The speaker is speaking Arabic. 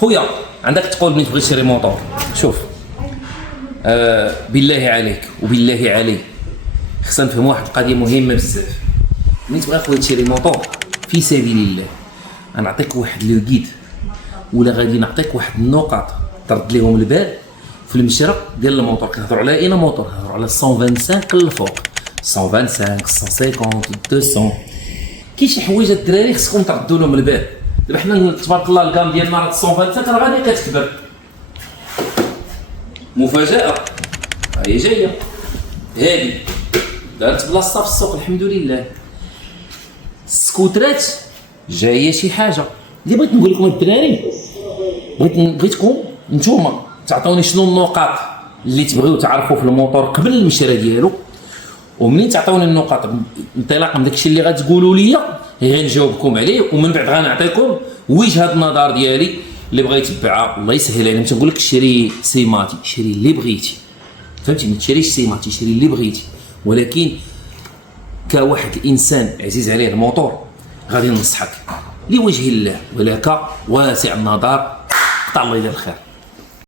خويا عندك تقول بلي تبغي تشري موطور. شوف بالله عليك وبالله علي خصنا نفهموا واحد القضيه مهمه بزاف. ملي تبغي خويا تشري موطور في سبيل الله غنعطيك واحد لو جيد ولا غادي نعطيك واحد النقط ترد لهم البال في المشرق ديال الموطور. كنهضروا على اين موطور؟ كنهضروا على 125 للفوق، 125 150 200. كاين شي حوايج الدراري خصكم تردوا لهم البال. دابا حنا تبارك الله الكام ديالنا راه 125 راه غادي كتكبر. مفاجاه هي جايه، هادي دارت بلاصتها في السوق الحمد لله. السكوترات جايه شي حاجه اللي بغيت نقول لكم الدراري. بغيتكم نتوما تعطوني شنو النقاط اللي تبغيو تعرفوا في الموتور قبل المشرى ديالو، ومنين تعطوني النقاط انطلاقا من داكشي اللي غتقولوا لي غنجاوبكم عليه، ومن بعد غنعطيكم وجهه النظر ديالي اللي بغا يتبعها. الله يسهل عليك. ما تنقول لك شري سيماتي، شري اللي بغيتي، فهمتي؟ ما تشريش سيماتي، شري اللي بغيتي. ولكن كواحد الانسان عزيز عليه الموتور غادي ننصحك لوجه الله ولك واسع النظر. قطع الله الى الخير.